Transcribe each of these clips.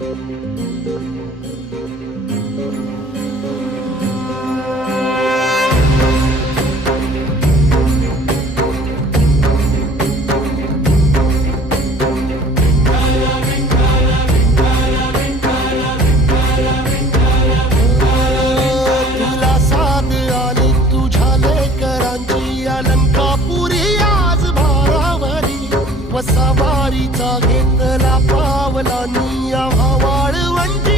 Música वसावारीचा घेतला पावलानी आम्हा वाळवंटी.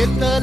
It's the